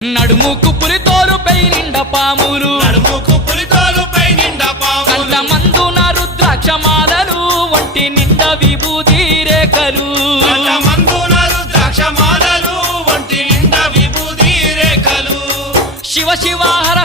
నడుముకు పులితోలుపై నిండా పాములు కంట మందున రుద్రాక్షమాలలు ఒంటి నిండా విభూతి రేఖలు శివ శివ హర